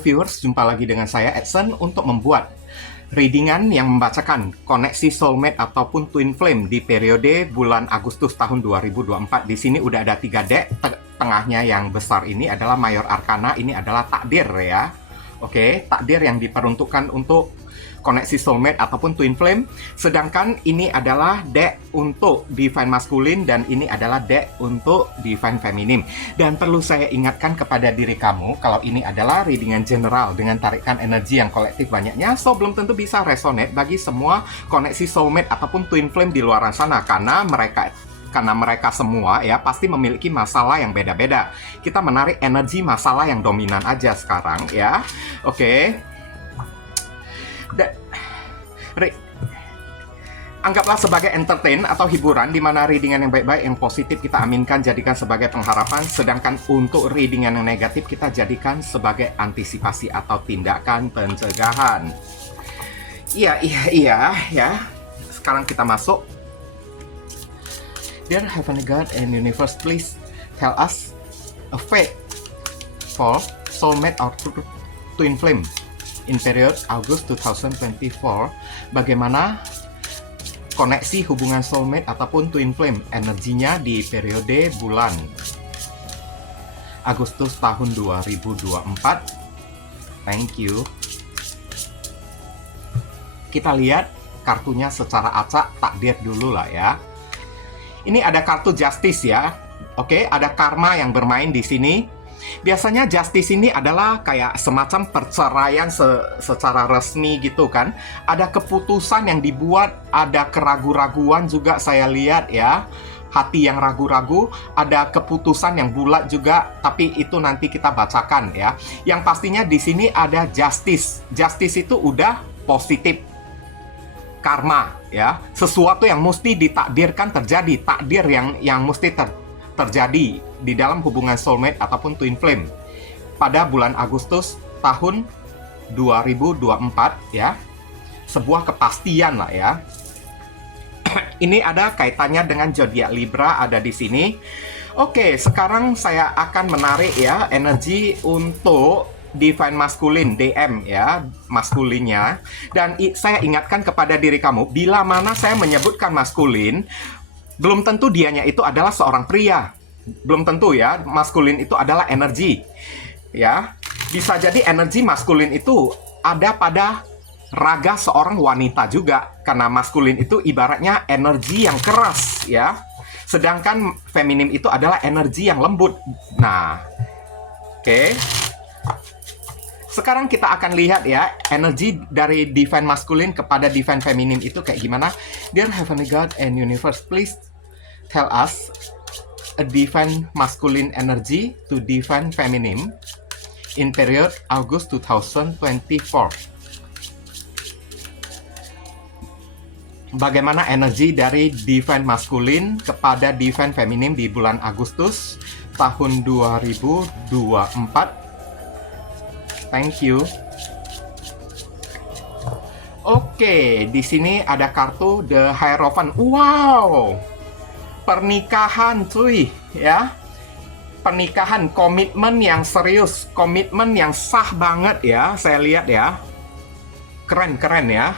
Viewers, jumpa lagi dengan saya Edson untuk membuat readingan yang membacakan koneksi soulmate ataupun twin flame di periode bulan Agustus tahun 2024. Di sini udah ada 3 deck, tengahnya yang besar ini adalah Mayor Arcana, ini adalah takdir ya. Oke, takdir yang diperuntukkan untuk koneksi soulmate ataupun twin flame. Sedangkan ini adalah deck untuk divine masculine dan ini adalah deck untuk divine feminine. Dan perlu saya ingatkan kepada diri kamu kalau ini adalah readingan general dengan tarikan energi yang kolektif banyaknya, so belum tentu bisa resonate bagi semua koneksi soulmate ataupun twin flame di luar sana karena mereka semua ya pasti memiliki masalah yang beda-beda. Kita menarik energi masalah yang dominan aja sekarang ya. Oke. Anggaplah sebagai entertain atau hiburan di mana readingan yang baik-baik, yang positif kita aminkan jadikan sebagai pengharapan, sedangkan untuk readingan yang negatif kita jadikan sebagai antisipasi atau tindakan pencegahan. Iya ya. Sekarang kita masuk. Dear Heavenly God and Universe, please tell us a fate for soulmate or twin flame in period August 2024. Bagaimana koneksi hubungan soulmate ataupun twin flame energinya di periode bulan Agustus tahun 2024. Thank you. Kita lihat kartunya secara acak, takdir dulu lah ya. Ini ada kartu justice ya. Oke, ada karma yang bermain di sini. Biasanya justice ini adalah kayak semacam perceraian secara resmi gitu kan. Ada keputusan yang dibuat, ada keraguan-raguan juga saya lihat ya. Hati yang ragu-ragu, ada keputusan yang bulat juga, tapi itu nanti kita bacakan ya. Yang pastinya di sini ada justice. Justice itu udah positif. Karma ya. Sesuatu yang mesti ditakdirkan terjadi, takdir yang mesti terjadi di dalam hubungan soulmate ataupun twin flame pada bulan Agustus tahun 2024 ya. Sebuah kepastian lah ya. Ini ada kaitannya dengan zodiak Libra ada di sini. Oke, sekarang saya akan menarik ya energi untuk divine masculine DM ya, maskulinnya. Dan saya ingatkan kepada diri kamu, bila mana saya menyebutkan maskulin, belum tentu dianya itu adalah seorang pria. Belum tentu ya, maskulin itu adalah energi. Ya, bisa jadi energi maskulin itu ada pada raga seorang wanita juga. Karena maskulin itu ibaratnya energi yang keras ya. Sedangkan feminim itu adalah energi yang lembut. Nah, oke. Sekarang kita akan lihat ya, energi dari divine masculine kepada divine feminim itu kayak gimana. Dear Heavenly God and Universe, please tell us a divine masculine energy to divine feminine in period August 2024. Bagaimana energi dari divine masculine kepada divine feminim di bulan Agustus tahun 2024? Thank you. Oke, di sini ada kartu The Hierophant. Wow, pernikahan cuy ya. Pernikahan, komitmen yang serius, komitmen yang sah banget ya. Saya lihat ya, keren ya.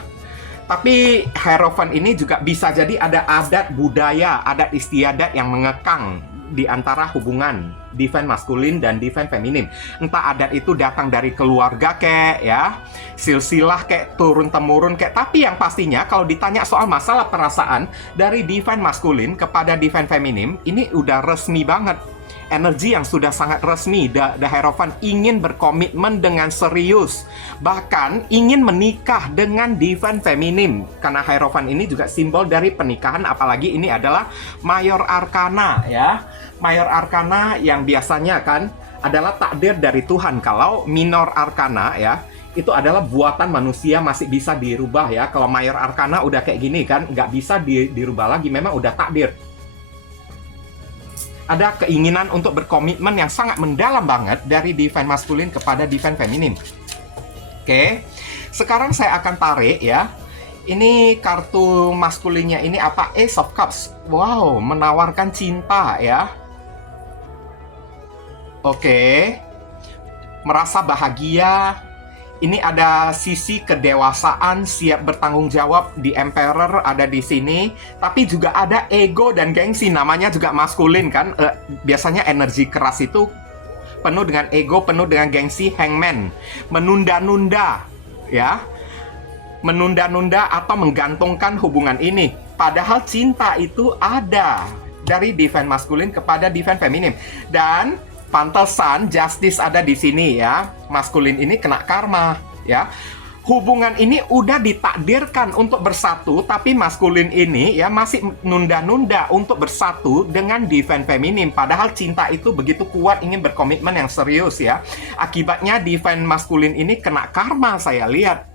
Tapi Hierophant ini juga bisa jadi ada adat budaya, adat istiadat yang mengekang di antara hubungan divine masculine dan divine feminim. Entah adat itu datang dari keluarga kek ya, silsilah kek, turun-temurun kek. Tapi yang pastinya kalau ditanya soal masalah perasaan dari divine masculine kepada divine feminim, ini udah resmi banget. Energi yang sudah sangat resmi. The Hierophant ingin berkomitmen dengan serius, bahkan ingin menikah dengan divine feminim. Karena Hierophant ini juga simbol dari pernikahan, apalagi ini adalah Mayor Arcana ya. Mayor Arcana yang biasanya kan adalah takdir dari Tuhan. Kalau Minor Arcana ya, itu adalah buatan manusia, masih bisa dirubah ya. Kalau Mayor Arcana udah kayak gini kan, nggak bisa dirubah lagi, memang udah takdir. Ada keinginan untuk berkomitmen yang sangat mendalam banget dari divine masculine kepada divine feminim. Oke, sekarang saya akan tarik ya. Ini kartu maskulinnya ini apa? Ace of Cups. Wow, menawarkan cinta ya. Oke. merasa bahagia. Ini ada sisi kedewasaan, siap bertanggung jawab di Emperor ada di sini. Tapi juga ada ego dan gengsi, namanya juga maskulin kan. Biasanya energi keras itu penuh dengan ego, penuh dengan gengsi. Hangman, menunda-nunda, ya, menunda-nunda atau menggantungkan hubungan ini. Padahal cinta itu ada dari divine maskulin kepada divine feminim. Dan pantesan justice ada di sini ya. Maskulin ini kena karma ya. Hubungan ini udah ditakdirkan untuk bersatu, tapi maskulin ini ya masih nunda-nunda untuk bersatu dengan divine feminim. Padahal cinta itu begitu kuat, ingin berkomitmen yang serius ya. Akibatnya divine maskulin ini kena karma saya lihat.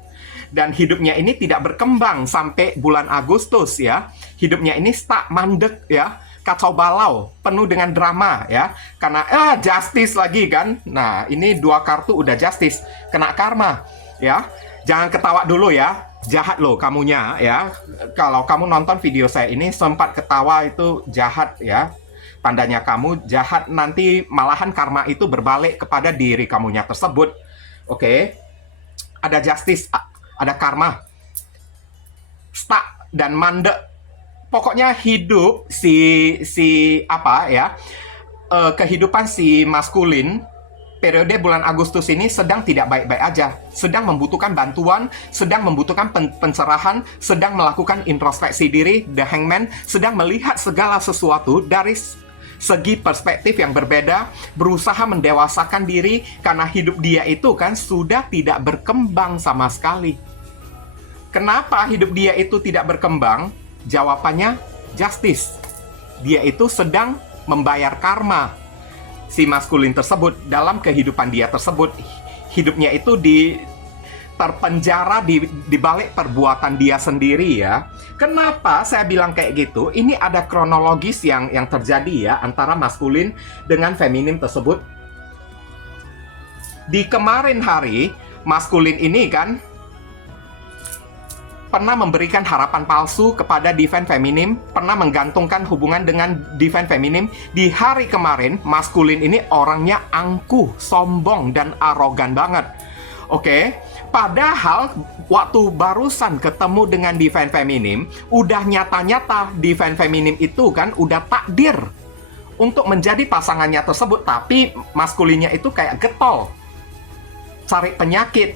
Dan hidupnya ini tidak berkembang sampai bulan Agustus ya. Hidupnya ini stuck, mandek ya. Kacau balau, penuh dengan drama ya. Karena justice lagi kan. Nah, ini 2 kartu udah justice, kena karma ya. Jangan ketawa dulu ya. Jahat loh kamunya ya. Kalau kamu nonton video saya ini sempat ketawa, itu jahat ya. Tandanya kamu jahat, nanti malahan karma itu berbalik kepada diri kamunya tersebut. Oke. Ada justice, ada karma. Stuck dan mandek. Pokoknya hidup kehidupan si maskulin periode bulan Agustus ini sedang tidak baik-baik aja, sedang membutuhkan bantuan, sedang membutuhkan pencerahan, sedang melakukan introspeksi diri. The Hangman sedang melihat segala sesuatu dari segi perspektif yang berbeda, berusaha mendewasakan diri karena hidup dia itu kan sudah tidak berkembang sama sekali. Kenapa hidup dia itu tidak berkembang? Jawabannya justice. Dia itu sedang membayar karma. Si maskulin tersebut dalam kehidupan dia tersebut, hidupnya itu terpenjara di balik perbuatan dia sendiri ya. Kenapa saya bilang kayak gitu? Ini ada kronologis yang terjadi ya antara maskulin dengan feminim tersebut. Di kemarin hari, maskulin ini kan pernah memberikan harapan palsu kepada divine feminim, pernah menggantungkan hubungan dengan divine feminim. Di hari kemarin, maskulin ini orangnya angkuh, sombong, dan arogan banget. Oke, padahal waktu barusan ketemu dengan divine feminim, udah nyata-nyata divine feminim itu kan udah takdir untuk menjadi pasangannya tersebut. Tapi maskulinnya itu kayak getol, cari penyakit,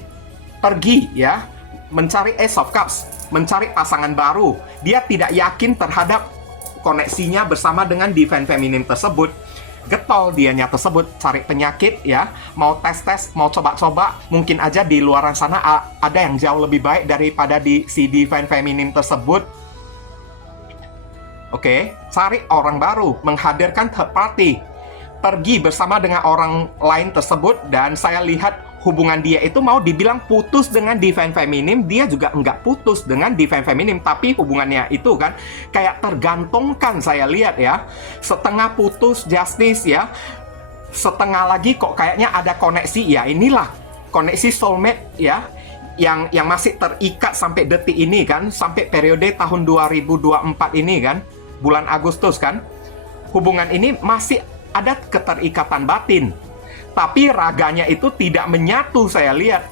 pergi ya, mencari Ace of Cups, mencari pasangan baru. Dia tidak yakin terhadap koneksinya bersama dengan divine feminim tersebut. Getol dianya tersebut, cari penyakit ya, mau tes-tes, mau coba-coba. Mungkin aja di luar sana ada yang jauh lebih baik daripada si divine feminim tersebut. Oke, cari orang baru, menghadirkan third party, pergi bersama dengan orang lain tersebut. Dan saya lihat hubungan dia itu mau dibilang putus dengan divine feminim, dia juga enggak putus dengan divine feminim, tapi hubungannya itu kan kayak tergantungkan saya lihat ya. Setengah putus justice ya, setengah lagi kok kayaknya ada koneksi ya. Inilah koneksi soulmate ya, yang masih terikat sampai detik ini kan, sampai periode tahun 2024 ini kan, bulan Agustus kan. Hubungan ini masih ada keterikatan batin, tapi raganya itu tidak menyatu saya lihat.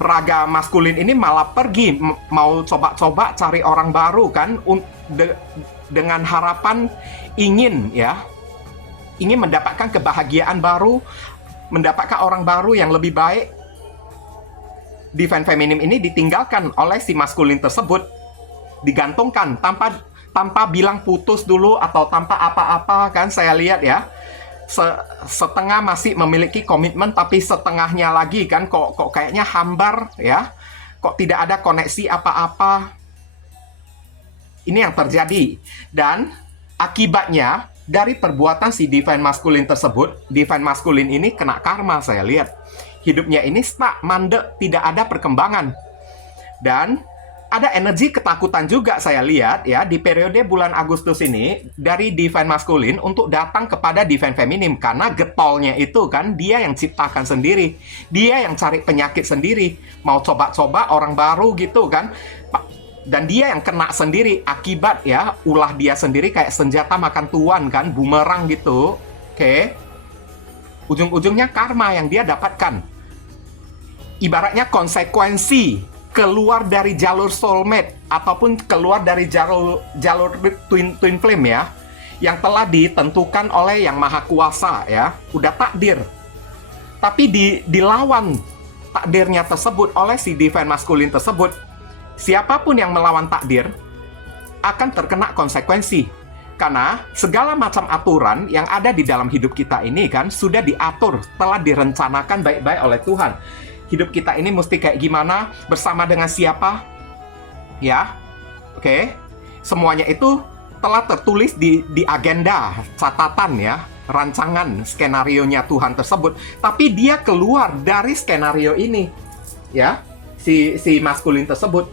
Raga maskulin ini malah pergi, mau coba-coba cari orang baru kan, dengan harapan ingin mendapatkan kebahagiaan baru, mendapatkan orang baru yang lebih baik. Divine feminim ini ditinggalkan oleh si maskulin tersebut, digantungkan tanpa bilang putus dulu atau tanpa apa-apa kan saya lihat ya. Setengah masih memiliki komitmen, tapi setengahnya lagi kan kok kayaknya hambar ya, kok tidak ada koneksi apa-apa. Ini yang terjadi, dan akibatnya dari perbuatan si divine maskulin tersebut, divine maskulin ini kena karma saya lihat. Hidupnya ini stuck, mandek, tidak ada perkembangan. Dan ada energi ketakutan juga saya lihat ya di periode bulan Agustus ini dari divine maskulin untuk datang kepada divine feminim, karena getolnya itu kan dia yang ciptakan sendiri, dia yang cari penyakit sendiri, mau coba-coba orang baru gitu kan, dan dia yang kena sendiri akibat ya ulah dia sendiri, kayak senjata makan tuan kan, bumerang gitu. Oke, ujung-ujungnya karma yang dia dapatkan. ibaratnya konsekuensi keluar dari jalur soulmate ataupun keluar dari jalur twin flame ya, yang telah ditentukan oleh Yang Maha Kuasa ya, udah takdir. Tapi dilawan takdirnya tersebut oleh si divine masculine tersebut, siapapun yang melawan takdir akan terkena konsekuensi. Karena segala macam aturan yang ada di dalam hidup kita ini kan sudah diatur, telah direncanakan baik-baik oleh Tuhan. Hidup kita ini mesti kayak gimana, bersama dengan siapa, ya, oke. Semuanya itu telah tertulis di agenda, catatan ya, rancangan skenario-nya Tuhan tersebut. Tapi dia keluar dari skenario ini, ya, si maskulin tersebut.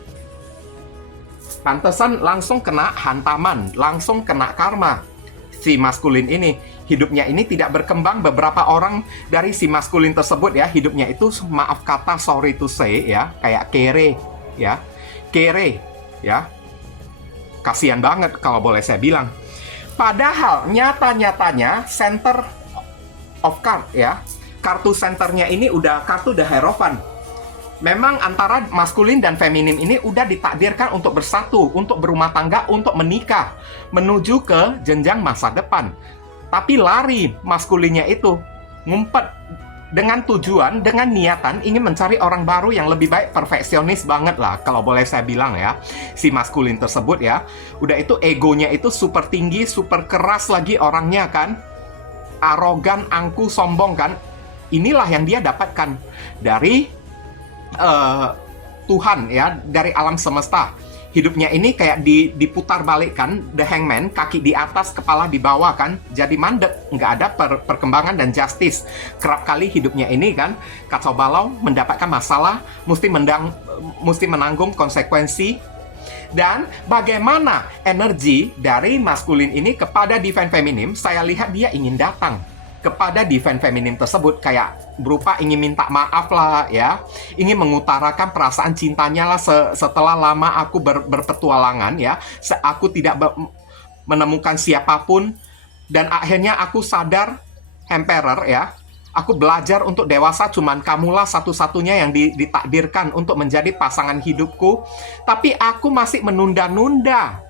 Pantesan langsung kena hantaman, langsung kena karma. Si maskulin ini, hidupnya ini tidak berkembang. Beberapa orang dari si maskulin tersebut ya, hidupnya itu, maaf kata, sorry to say ya, kayak kere ya. Kere ya. Kasihan banget kalau boleh saya bilang. Padahal nyata-nyatanya center of card ya, kartu centernya ini udah kartu The Hierophant. Memang antara maskulin dan feminim ini udah ditakdirkan untuk bersatu, untuk berumah tangga, untuk menikah, menuju ke jenjang masa depan. Tapi lari maskulinnya itu, ngumpet dengan tujuan, dengan niatan ingin mencari orang baru yang lebih baik, perfeksionis banget lah kalau boleh saya bilang ya. Si maskulin tersebut ya, udah itu egonya itu super tinggi, super keras lagi orangnya kan. Arogan, angkuh, sombong kan. Inilah yang dia dapatkan dari Tuhan ya, dari alam semesta. Hidupnya ini kayak diputar balik kan, the hangman, kaki di atas, kepala di bawah kan, jadi mandek, nggak ada perkembangan dan justice. Kerap kali hidupnya ini kan kacau balau, mendapatkan masalah, mesti menanggung konsekuensi. Dan bagaimana energi dari maskulin ini kepada divine feminim, saya lihat dia ingin datang kepada divine feminim tersebut, kayak berupa ingin minta maaf lah ya, ingin mengutarakan perasaan cintanya lah. Setelah lama aku berpetualangan ya, aku tidak menemukan siapapun, dan akhirnya aku sadar, Emperor ya, aku belajar untuk dewasa, cuman kamulah satu-satunya yang ditakdirkan untuk menjadi pasangan hidupku. Tapi aku masih menunda-nunda,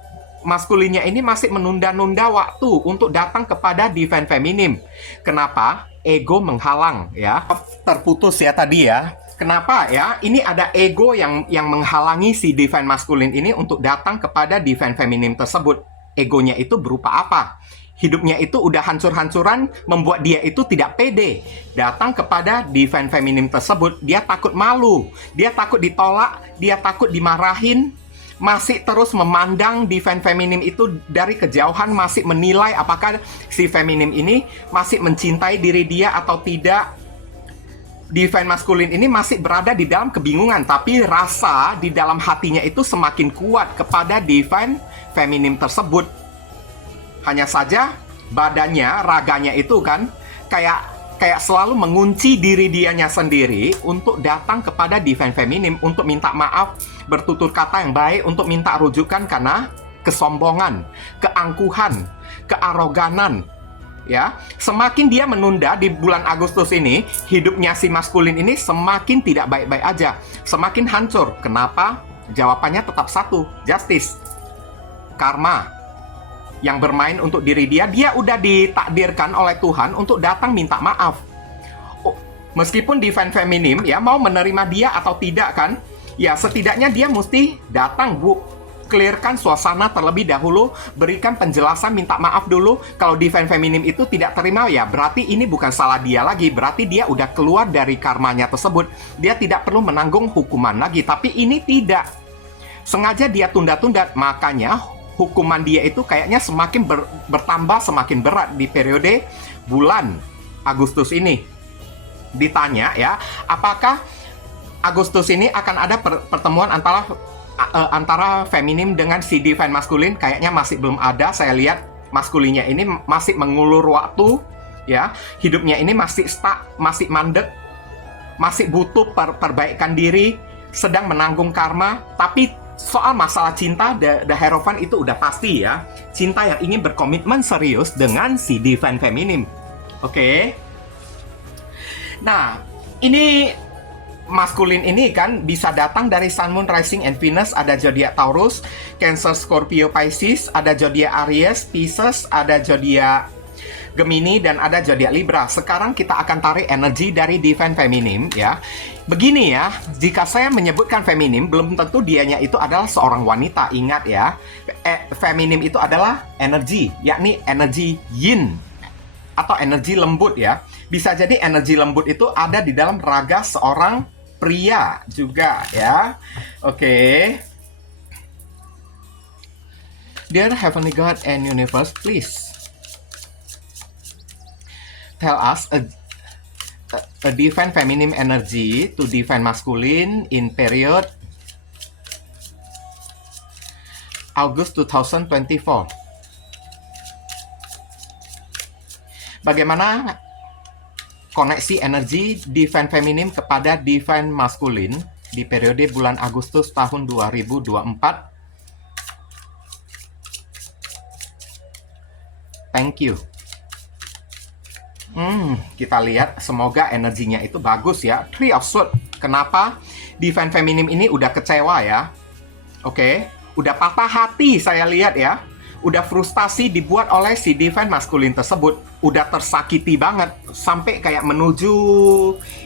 maskulinnya ini masih menunda-nunda waktu untuk datang kepada divine feminim. Kenapa? Ego menghalang ya. Terputus ya tadi ya. Kenapa ya? Ini ada ego yang menghalangi si divine maskulin ini untuk datang kepada divine feminim tersebut. Egonya itu berupa apa? Hidupnya itu udah hancur-hancuran, membuat dia itu tidak pede datang kepada divine feminim tersebut. Dia takut malu, dia takut ditolak, dia takut dimarahin. Masih terus memandang divine feminim itu dari kejauhan, masih menilai apakah si feminim ini masih mencintai diri dia atau tidak. Divine maskulin ini masih berada di dalam kebingungan, tapi rasa di dalam hatinya itu semakin kuat kepada divine feminim tersebut. Hanya saja badannya, raganya itu kan kayak selalu mengunci diri dianya sendiri untuk datang kepada divine feminim, untuk minta maaf, bertutur kata yang baik, untuk minta rujukan karena kesombongan, keangkuhan, kearoganan. Ya, semakin dia menunda di bulan Agustus ini, hidupnya si maskulin ini semakin tidak baik-baik aja, semakin hancur. Kenapa? Jawabannya tetap satu, justice, karma yang bermain untuk diri dia. Dia udah ditakdirkan oleh Tuhan untuk datang minta maaf. Meskipun divine feminim ya mau menerima dia atau tidak kan, ya setidaknya dia mesti datang, clearkan suasana terlebih dahulu, berikan penjelasan, minta maaf dulu. Kalau divine feminim itu tidak terima, ya berarti ini bukan salah dia lagi, berarti dia udah keluar dari karmanya tersebut. Dia tidak perlu menanggung hukuman lagi. Tapi ini tidak, sengaja dia tunda-tunda, makanya hukuman dia itu kayaknya semakin bertambah, semakin berat di periode bulan Agustus ini. Ditanya ya, apakah Agustus ini akan ada pertemuan antara feminim dengan si divine maskulin? Kayaknya masih belum ada. Saya lihat maskulinnya ini masih mengulur waktu ya, hidupnya ini masih stuck, masih mandek, masih butuh perbaikan diri, sedang menanggung karma. Tapi soal masalah cinta, The Hierophant itu udah pasti ya, cinta yang ingin berkomitmen serius dengan si divine feminim. Oke. Nah, ini maskulin ini kan bisa datang dari Sun, Moon, Rising, and Venus. Ada zodiak Taurus, Cancer, Scorpio, Pisces, ada zodiak Aries, Pisces, ada zodiak Gemini, dan ada zodiak Libra. Sekarang kita akan tarik energi dari Divine Feminine ya. Begini ya, jika saya menyebutkan feminim, belum tentu dianya itu adalah seorang wanita. Ingat ya, feminim itu adalah energi, yakni energi yin atau energi lembut ya. Bisa jadi energi lembut itu ada di dalam raga seorang pria juga ya. Oke. Dear Heavenly God and Universe, please tell us a divine feminine energy to divine masculine in period August 2024. Bagaimana koneksi energi divine feminine kepada divine masculine di periode bulan Agustus tahun 2024? Thank you. Kita lihat, semoga energinya itu bagus ya. Three of Swords. Kenapa? Divine Feminine ini udah kecewa ya. Oke, udah patah hati saya lihat ya. Udah frustasi dibuat oleh si Divine Masculine tersebut. Udah tersakiti banget. Sampai kayak menuju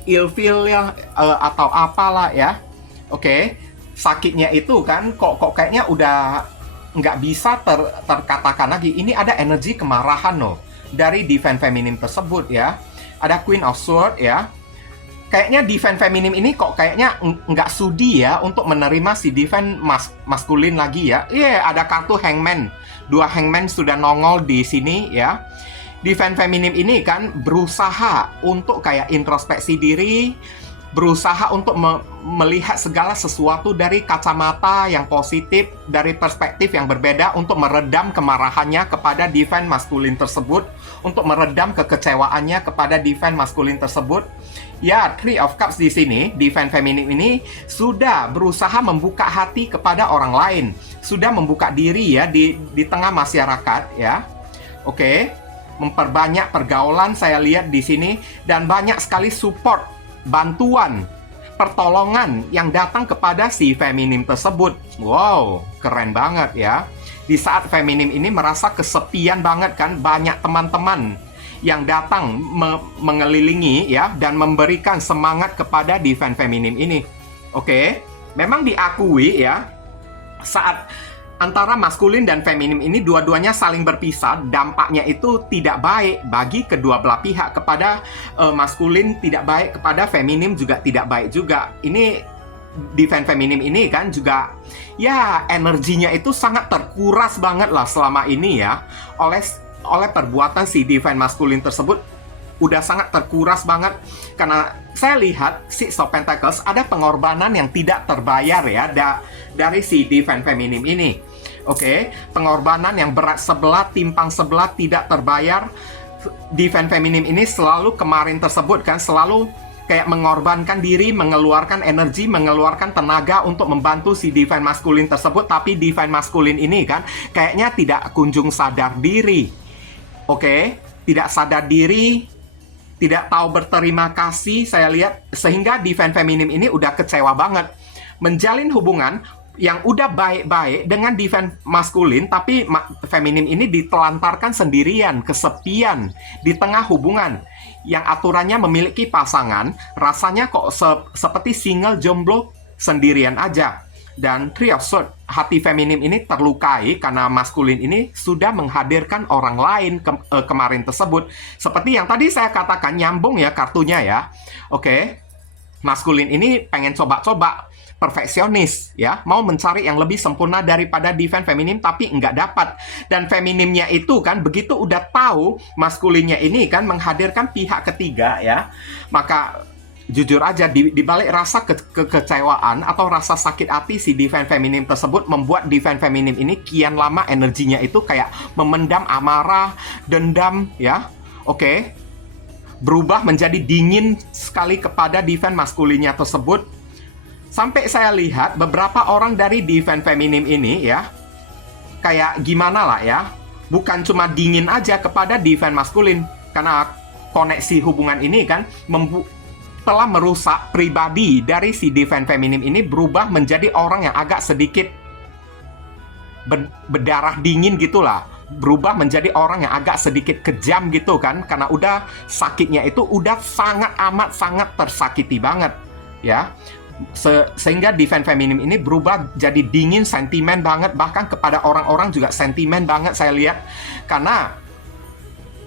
ilfeel ya, atau apalah ya. Oke, sakitnya itu kan kok kayaknya udah nggak bisa terkatakan lagi. Ini ada energi kemarahan loh dari Divine Feminine tersebut ya. Ada Queen of Swords ya. Kayaknya Divine Feminine ini kok kayaknya nggak sudi ya untuk menerima si Divine Masculine lagi ya. Iya, ada kartu Hangman. Dua Hangman sudah nongol di sini ya. Divine Feminine ini kan berusaha untuk kayak introspeksi diri, berusaha untuk melihat segala sesuatu dari kacamata yang positif, dari perspektif yang berbeda, untuk meredam kemarahannya kepada Divine Masculine tersebut, untuk meredam kekecewaannya kepada Divine Masculine tersebut. Ya, Three of Cups di sini, Divine Feminine ini sudah berusaha membuka hati kepada orang lain, sudah membuka diri ya di tengah masyarakat ya. Oke, memperbanyak pergaulan saya lihat di sini, dan banyak sekali support, bantuan, pertolongan yang datang kepada si feminim tersebut. Wow, keren banget ya. Di saat feminim ini merasa kesepian banget kan, banyak teman-teman yang datang mengelilingi ya, dan memberikan semangat kepada Divine Feminine ini. Oke, memang diakui ya, saat antara maskulin dan feminim ini dua-duanya saling berpisah, dampaknya itu tidak baik bagi kedua belah pihak. Kepada maskulin tidak baik, kepada feminim juga tidak baik juga. Ini Divine Feminine ini kan juga ya, energinya itu sangat terkuras banget lah selama ini ya, oleh perbuatan si Divine Masculine tersebut. Udah sangat terkuras banget, karena saya lihat Six of Pentacles ada pengorbanan yang tidak terbayar ya dari si Divine Feminine ini. Oke, pengorbanan yang berat sebelah, timpang sebelah, tidak terbayar. Divine Feminine ini selalu kemarin tersebut kan selalu kayak mengorbankan diri, mengeluarkan energi, mengeluarkan tenaga untuk membantu si Divine Masculine tersebut. Tapi Divine Masculine ini kan kayaknya tidak kunjung sadar diri. Oke, tidak sadar diri, tidak tahu berterima kasih saya lihat, sehingga Divine Feminine ini udah kecewa banget. Menjalin hubungan yang udah baik-baik dengan Divine Masculine, tapi Feminine ini ditelantarkan sendirian, kesepian di tengah hubungan yang aturannya memiliki pasangan. Rasanya kok seperti single, jomblo, sendirian aja. Dan Three of Swords, hati feminim ini terlukai karena maskulin ini sudah menghadirkan orang lain kemarin tersebut. Seperti yang tadi saya katakan, nyambung ya kartunya ya. Oke, maskulin ini pengen coba-coba, perfeksionis ya, mau mencari yang lebih sempurna daripada Divine Feminine, tapi nggak dapat. Dan feminimnya itu kan begitu udah tahu maskulinnya ini kan menghadirkan pihak ketiga ya, maka jujur aja, di balik rasa kekecewaan atau rasa sakit hati si Divine Feminine tersebut, membuat Divine Feminine ini kian lama energinya itu kayak memendam amarah, dendam ya. Oke, berubah menjadi dingin sekali kepada Divine Maskulinnya tersebut. Sampai saya lihat beberapa orang dari Divine Feminine ini ya, kayak gimana lah ya, bukan cuma dingin aja kepada Divine Masculine, karena koneksi hubungan ini kan telah merusak pribadi dari si Divine Feminine ini, berubah menjadi orang yang agak sedikit berdarah dingin gitulah, berubah menjadi orang yang agak sedikit kejam gitu kan, karena udah sakitnya itu udah sangat amat sangat tersakiti banget ya. Sehingga Divine Feminine ini berubah jadi dingin, sentimen banget, bahkan kepada orang-orang juga sentimen banget saya lihat, karena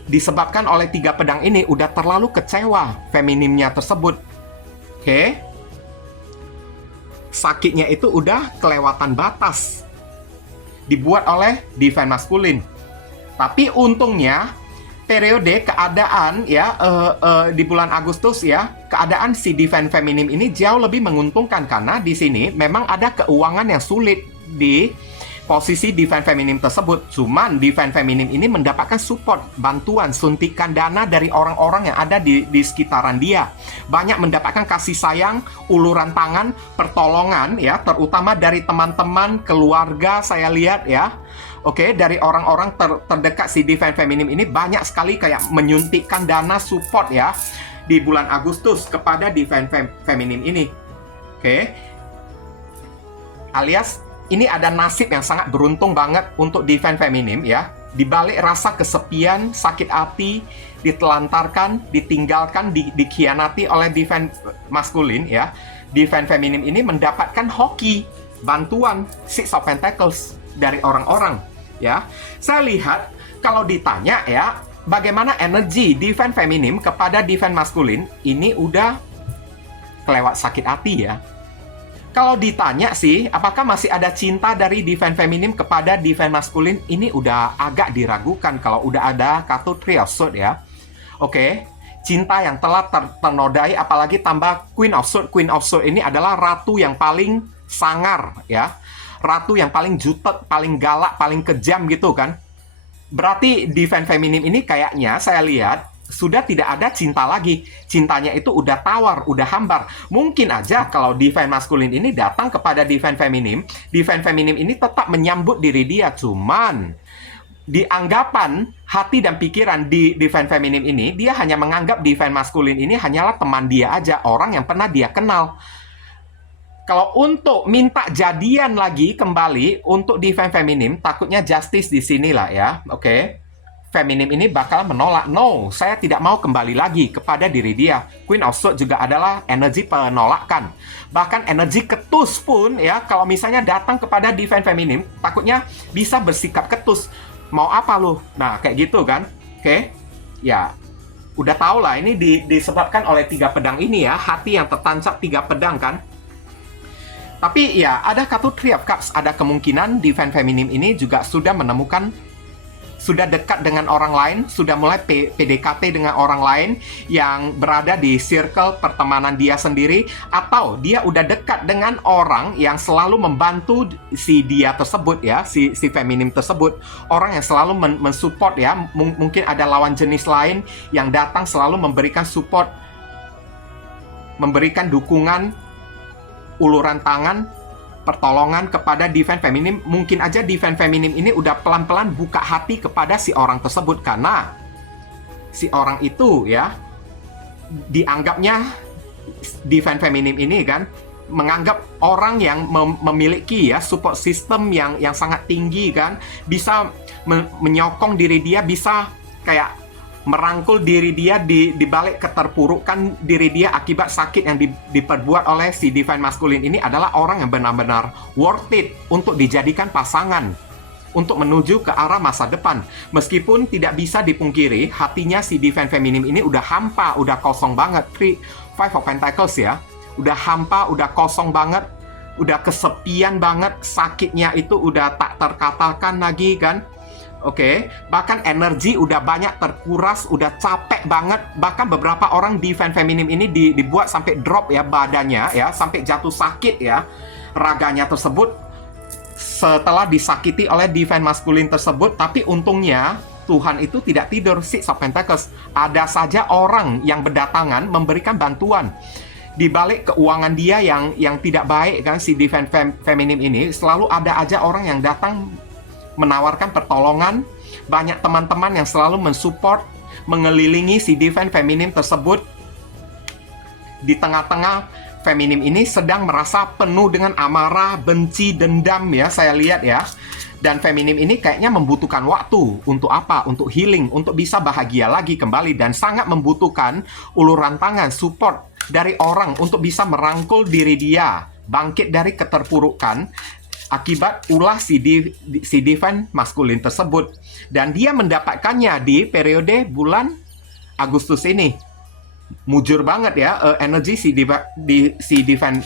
disebabkan oleh 3 pedang ini udah terlalu kecewa feminimnya tersebut. Oke. Sakitnya itu udah kelewatan batas dibuat oleh Divine Masculine. Tapi untungnya periode keadaan ya di bulan Agustus ya, keadaan si Divine Feminine ini jauh lebih menguntungkan, karena di sini memang ada keuangan yang sulit di posisi Divine Feminine tersebut. Cuman Divine Feminine ini mendapatkan support, bantuan, suntikan dana dari orang-orang yang ada di sekitaran dia. Banyak mendapatkan kasih sayang, uluran tangan, pertolongan ya, terutama dari teman-teman, keluarga saya lihat ya. Oke, dari orang-orang terdekat si Divine Feminine ini banyak sekali kayak menyuntikkan dana support ya di bulan Agustus kepada Divine Feminine ini. Oke. Alias ini ada nasib yang sangat beruntung banget untuk Divine Feminine ya. Di balik rasa kesepian, sakit hati, ditelantarkan, ditinggalkan, dikhianati oleh Divine Masculine ya, Divine Feminine ini mendapatkan hoki, bantuan Six of Pentacles dari orang-orang ya. Saya lihat kalau ditanya ya, bagaimana energi Divine Feminine kepada Divine Masculine, ini udah kelewat sakit hati ya. Kalau ditanya sih, apakah masih ada cinta dari Divine Feminine kepada Divine Masculine? Ini udah agak diragukan kalau udah ada kartu Three of Swords ya. Oke, cinta yang telah ternodai, apalagi tambah Queen of Swords. Queen of Swords ini adalah ratu yang paling sangar ya. Ratu yang paling jutek, paling galak, paling kejam gitu kan. Berarti Divine Feminine ini kayaknya saya lihat sudah tidak ada cinta lagi. Cintanya itu udah tawar, udah hambar. Mungkin aja kalau Divine Masculine ini datang kepada Divine Feminine, Divine Feminine ini tetap menyambut diri dia. Cuman di anggapan hati dan pikiran di Divine Feminine ini, dia hanya menganggap Divine Masculine ini hanyalah teman dia aja, orang yang pernah dia kenal. Kalau untuk minta jadian lagi kembali untuk Divine Feminine, takutnya Justice di sinilah ya. Oke. Feminim ini bakal menolak. No, saya tidak mau kembali lagi kepada diri dia. Queen of Swords juga adalah energi penolakan. Bahkan energi ketus pun ya, kalau misalnya datang kepada Divine Feminine, takutnya bisa bersikap ketus. Mau apa lu? Nah, kayak gitu kan. Oke. Ya, udah tau lah ini disebabkan oleh 3 pedang ini ya. Hati yang tertancap 3 pedang kan. Tapi ya, ada kartu Three of Cups. Ada kemungkinan Divine Feminine ini juga sudah menemukan, sudah dekat dengan orang lain, sudah mulai PDKT dengan orang lain yang berada di circle pertemanan dia sendiri, atau dia udah dekat dengan orang yang selalu membantu si dia tersebut ya, si feminim tersebut, orang yang selalu mensupport ya. Mungkin ada lawan jenis lain yang datang selalu memberikan support, memberikan dukungan, uluran tangan, pertolongan kepada Divine Feminine. Mungkin aja Divine Feminine ini udah pelan-pelan buka hati kepada si orang tersebut, karena si orang itu ya dianggapnya Divine Feminine ini kan menganggap orang yang memiliki ya support system yang sangat tinggi kan, bisa menyokong diri dia, bisa kayak merangkul diri dia di balik keterpurukan diri dia akibat sakit yang diperbuat oleh si Divine Masculine ini, adalah orang yang benar-benar worth it untuk dijadikan pasangan untuk menuju ke arah masa depan. Meskipun tidak bisa dipungkiri, hatinya si Divine Feminine ini udah hampa, udah kosong banget. Five of Pentacles ya, udah hampa, udah kosong banget, udah kesepian banget, sakitnya itu udah tak terkatakan lagi kan. Oke, bahkan energi udah banyak terkuras, udah capek banget. Bahkan beberapa orang Divine Feminine ini dibuat sampai drop ya badannya ya, sampai jatuh sakit ya raganya tersebut setelah disakiti oleh Divine Masculine tersebut. Tapi untungnya Tuhan itu tidak tidur. Six of Pentacles, ada saja orang yang berdatangan memberikan bantuan. Di balik keuangan dia yang tidak baik kan, si Divine Feminine ini selalu ada aja orang yang datang menawarkan pertolongan. Banyak teman-teman yang selalu mensupport, mengelilingi si Divine Feminine tersebut. di tengah-tengah feminim ini sedang merasa penuh dengan amarah, benci, dendam ya, saya lihat ya. Dan feminim ini kayaknya membutuhkan waktu. Untuk apa? Untuk healing, untuk bisa bahagia lagi kembali. Dan sangat membutuhkan uluran tangan, support dari orang untuk bisa merangkul diri dia, bangkit dari keterpurukan akibat ulah si divine maskulin tersebut. Dan dia mendapatkannya di periode bulan Agustus ini. Mujur banget ya energi si divine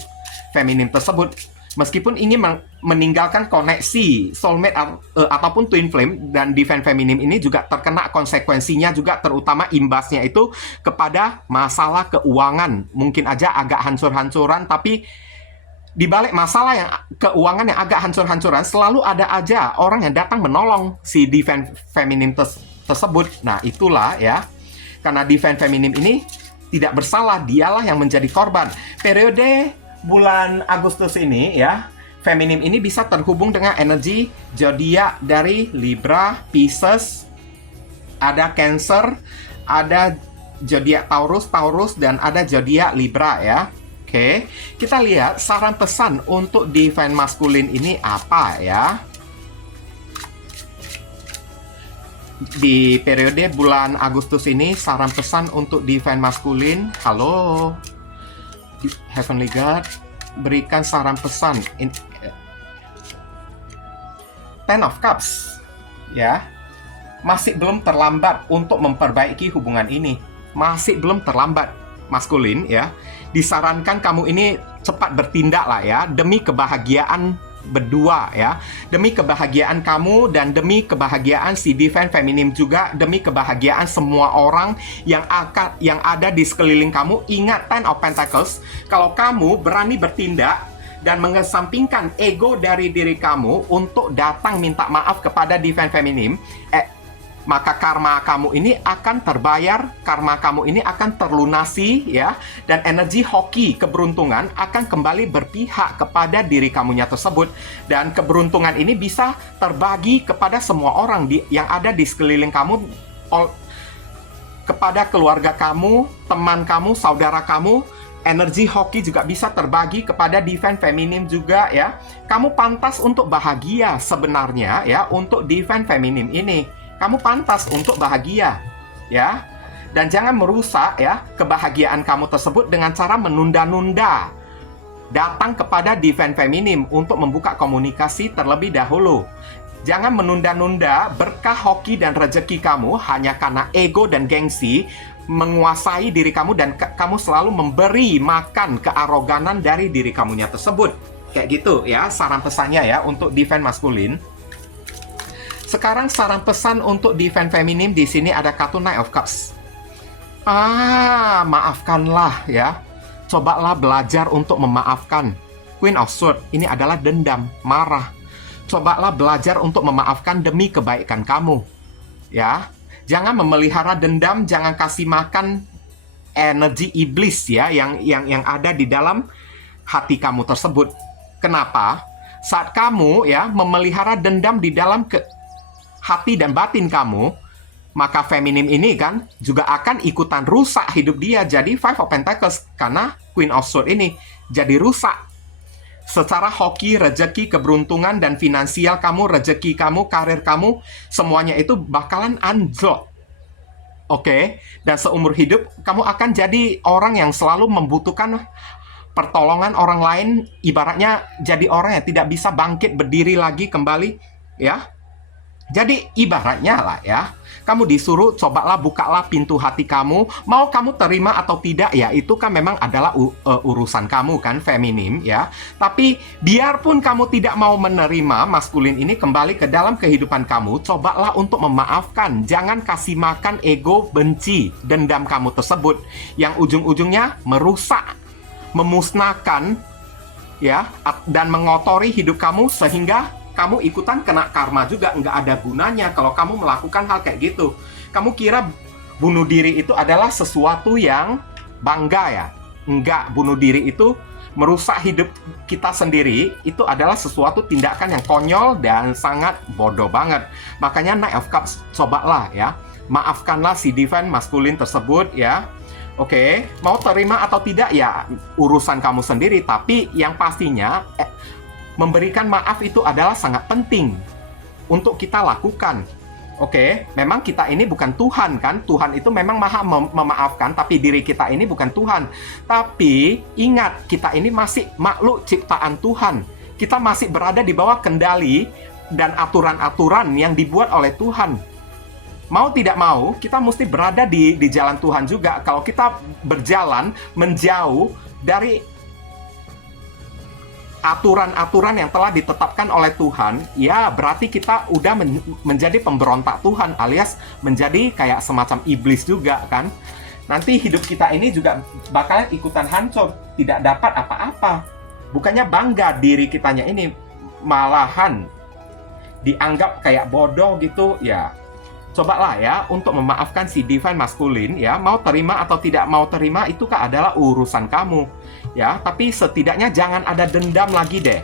feminim tersebut. Meskipun ingin meninggalkan koneksi soulmate ataupun twin flame, dan divine feminim ini juga terkena konsekuensinya juga, terutama imbasnya itu kepada masalah keuangan. Mungkin aja agak hancur-hancuran, tapi di balik masalah yang keuangan yang agak hancur-hancuran, selalu ada aja orang yang datang menolong si divine feminim tersebut. Nah, itulah ya. Karena divine feminim ini tidak bersalah, dialah yang menjadi korban. Periode bulan Agustus ini ya, feminim ini bisa terhubung dengan energi zodiak dari Libra, Pisces, ada Cancer, ada zodiak Taurus, dan ada zodiak Libra ya. Oke, kita lihat saran pesan untuk divine maskulin ini apa ya. Di periode bulan Agustus ini, saran pesan untuk divine maskulin. Halo Heavenly God, berikan saran pesan. Ten of Cups ya. Masih belum terlambat untuk memperbaiki hubungan ini. Masih belum terlambat, maskulin ya. Disarankan kamu ini cepat bertindak lah ya, demi kebahagiaan berdua ya, demi kebahagiaan kamu dan demi kebahagiaan si divine feminim juga, demi kebahagiaan semua orang yang ada di sekeliling kamu. Ingat, Ten of Pentacles, kalau kamu berani bertindak dan mengesampingkan ego dari diri kamu untuk datang minta maaf kepada divine feminim, maka karma kamu ini akan terbayar, karma kamu ini akan terlunasi ya, dan energi hoki keberuntungan akan kembali berpihak kepada diri kamunya tersebut, dan keberuntungan ini bisa terbagi kepada semua orang yang ada di sekeliling kamu, kepada keluarga kamu, teman kamu, saudara kamu. Energi hoki juga bisa terbagi kepada divine feminim juga ya. Kamu pantas untuk bahagia sebenarnya ya, untuk divine feminim ini. Kamu pantas untuk bahagia, ya. Dan jangan merusak ya kebahagiaan kamu tersebut dengan cara menunda-nunda. Datang kepada divine feminim untuk membuka komunikasi terlebih dahulu. Jangan menunda-nunda berkah hoki dan rezeki kamu hanya karena ego dan gengsi menguasai diri kamu, dan kamu selalu memberi makan kearoganan dari diri kamunya tersebut. Kayak gitu ya saran pesannya ya untuk divine maskulin. Sekarang saran pesan untuk divine feminim di sini ada kartu Knight of Cups. Maafkanlah ya. Cobalah belajar untuk memaafkan. Queen of Swords ini adalah dendam, marah. Cobalah belajar untuk memaafkan demi kebaikan kamu. Ya. Jangan memelihara dendam, jangan kasih makan energi iblis ya yang ada di dalam hati kamu tersebut. Kenapa? Saat kamu ya memelihara dendam di dalam hati dan batin kamu, maka feminim ini kan juga akan ikutan rusak hidup dia. Jadi Five of Pentacles karena Queen of Swords ini jadi rusak. Secara hoki, rezeki, keberuntungan, dan finansial kamu, rezeki kamu, karir kamu, semuanya itu bakalan anjlok. Oke? Dan seumur hidup kamu akan jadi orang yang selalu membutuhkan pertolongan orang lain. Ibaratnya jadi orang yang tidak bisa bangkit berdiri lagi kembali ya. Jadi ibaratnya lah ya, kamu disuruh cobalah bukalah pintu hati kamu. Mau kamu terima atau tidak ya, itu kan memang adalah urusan kamu kan, feminim ya. Tapi biarpun kamu tidak mau menerima maskulin ini kembali ke dalam kehidupan kamu, cobalah untuk memaafkan. Jangan kasih makan ego, benci, dendam kamu tersebut yang ujung-ujungnya merusak, memusnahkan ya, dan mengotori hidup kamu sehingga kamu ikutan kena karma juga. Nggak ada gunanya kalau kamu melakukan hal kayak gitu. Kamu kira bunuh diri itu adalah sesuatu yang bangga ya? Enggak, bunuh diri itu merusak hidup kita sendiri. Itu adalah sesuatu tindakan yang konyol dan sangat bodoh banget. Makanya Knight of Cups, cobalah ya, maafkanlah si divine maskulin tersebut ya. Oke, mau terima atau tidak ya urusan kamu sendiri, tapi yang pastinya memberikan maaf itu adalah sangat penting untuk kita lakukan. Oke, memang kita ini bukan Tuhan kan? Tuhan itu memang maha memaafkan, tapi diri kita ini bukan Tuhan. Tapi ingat, kita ini masih makhluk ciptaan Tuhan. Kita masih berada di bawah kendali dan aturan-aturan yang dibuat oleh Tuhan. Mau tidak mau, kita mesti berada di jalan Tuhan juga. Kalau kita berjalan menjauh dari aturan-aturan yang telah ditetapkan oleh Tuhan, ya berarti kita udah menjadi pemberontak Tuhan, alias menjadi kayak semacam iblis juga kan. Nanti hidup kita ini juga bakal ikutan hancur, tidak dapat apa-apa. Bukannya bangga diri kitanya ini, malahan dianggap kayak bodoh gitu ya. Cobalah ya untuk memaafkan si divine maskulin ya. Mau terima atau tidak mau terima itu kan adalah urusan kamu ya. Tapi setidaknya jangan ada dendam lagi deh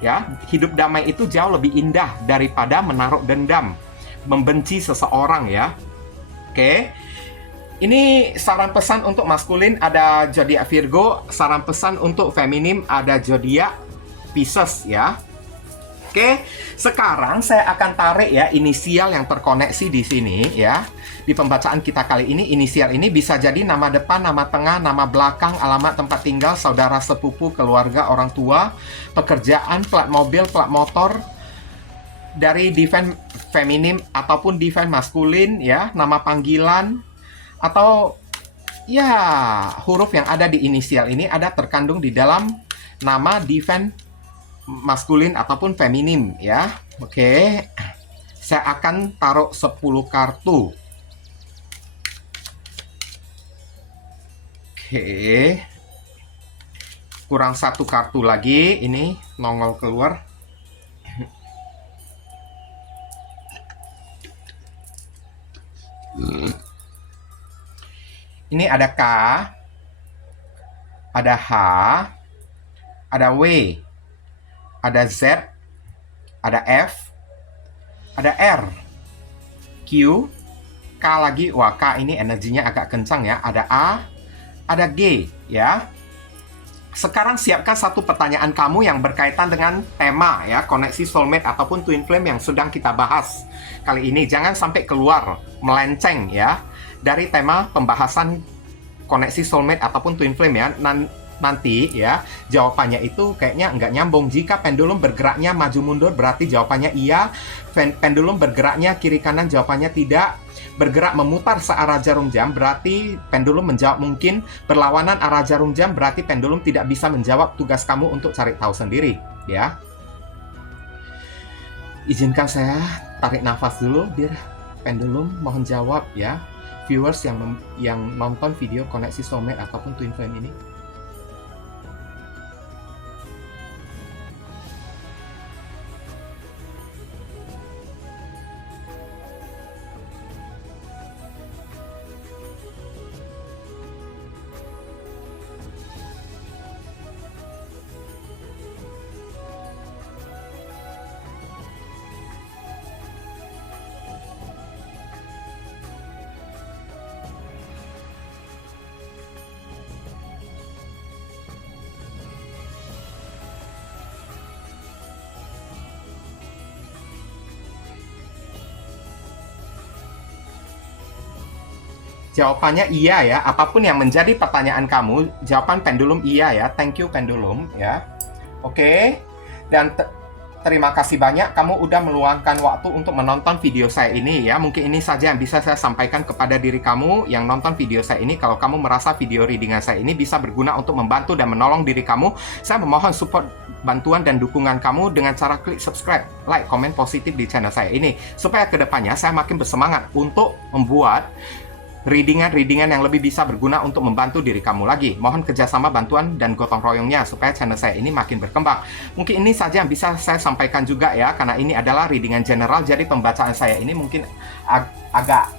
ya. Hidup damai itu jauh lebih indah daripada menaruh dendam, membenci seseorang ya. Oke. Ini saran pesan untuk maskulin ada zodiak Virgo, saran pesan untuk feminim ada zodiak Pisces ya. Oke, sekarang saya akan tarik ya inisial yang terkoneksi di sini ya. Di pembacaan kita kali ini, inisial ini bisa jadi nama depan, nama tengah, nama belakang, alamat tempat tinggal, saudara sepupu, keluarga, orang tua, pekerjaan, plat mobil, plat motor, dari divine feminim ataupun divine maskulin ya, nama panggilan, atau ya huruf yang ada di inisial ini ada terkandung di dalam nama divine maskulin ataupun feminim ya. Oke. Saya akan taruh 10 kartu. Oke. Kurang satu kartu lagi, ini nongol keluar. Ini ada K, ada H, ada W, ada Z, ada F, ada R, Q, K lagi. Wah, K ini energinya agak kencang ya. Ada A, ada G ya. Sekarang siapkan satu pertanyaan kamu yang berkaitan dengan tema ya, koneksi soulmate ataupun twin flame yang sedang kita bahas kali ini. Jangan sampai keluar, melenceng ya dari tema pembahasan koneksi soulmate ataupun twin flame ya. Nanti ya jawabannya itu kayaknya nggak nyambung. Jika pendulum bergeraknya maju mundur berarti jawabannya iya. Pendulum bergeraknya kiri kanan jawabannya tidak. Bergerak memutar searah jarum jam berarti pendulum menjawab mungkin. Berlawanan arah jarum jam berarti pendulum tidak bisa menjawab. Tugas kamu untuk cari tahu sendiri ya. Izinkan saya tarik nafas dulu biar pendulum mohon jawab ya. Viewers yang nonton video koneksi soulmate ataupun twin flame ini. Jawabannya iya ya. Apapun yang menjadi pertanyaan kamu, jawaban pendulum iya ya. Thank you pendulum ya. Oke. Dan terima kasih banyak kamu udah meluangkan waktu untuk menonton video saya ini ya. Mungkin ini saja yang bisa saya sampaikan kepada diri kamu yang nonton video saya ini. Kalau kamu merasa video readingan saya ini bisa berguna untuk membantu dan menolong diri kamu, saya memohon support, bantuan dan dukungan kamu dengan cara klik subscribe, like, komen positif di channel saya ini. Supaya kedepannya saya makin bersemangat untuk membuat readingan yang lebih bisa berguna untuk membantu diri kamu lagi. Mohon kerjasama, bantuan, dan gotong royongnya supaya channel saya ini makin berkembang. Mungkin ini saja yang bisa saya sampaikan juga ya, karena ini adalah readingan general, jadi pembacaan saya ini mungkin agak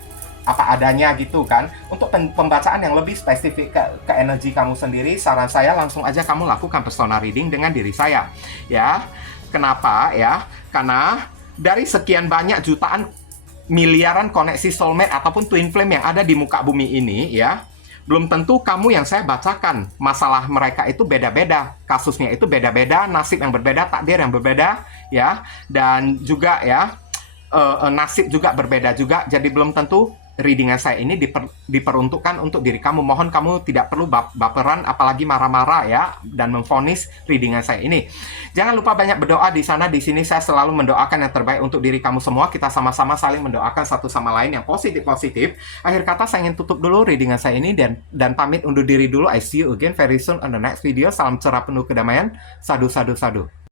apa adanya gitu kan. Untuk pembacaan yang lebih spesifik ke energi kamu sendiri, saran saya langsung aja kamu lakukan personal reading dengan diri saya. Ya, kenapa ya? Karena dari sekian banyak jutaan miliaran koneksi soulmate ataupun twin flame yang ada di muka bumi ini ya, belum tentu kamu yang saya bacakan. Masalah mereka itu beda-beda, kasusnya itu beda-beda, nasib yang berbeda, takdir yang berbeda, ya, dan juga ya nasib juga berbeda juga. Jadi belum tentu readingan saya ini diperuntukkan untuk diri kamu. Mohon kamu tidak perlu baperan, apalagi marah-marah ya, dan memvonis readingan saya ini. Jangan lupa banyak berdoa di sana. Di sini saya selalu mendoakan yang terbaik untuk diri kamu semua. Kita sama-sama saling mendoakan satu sama lain yang positif-positif. Akhir kata saya ingin tutup dulu readingan saya ini dan pamit undur diri dulu. I see you again very soon on the next video. Salam cerah penuh kedamaian. Sadu, sadu, sadu.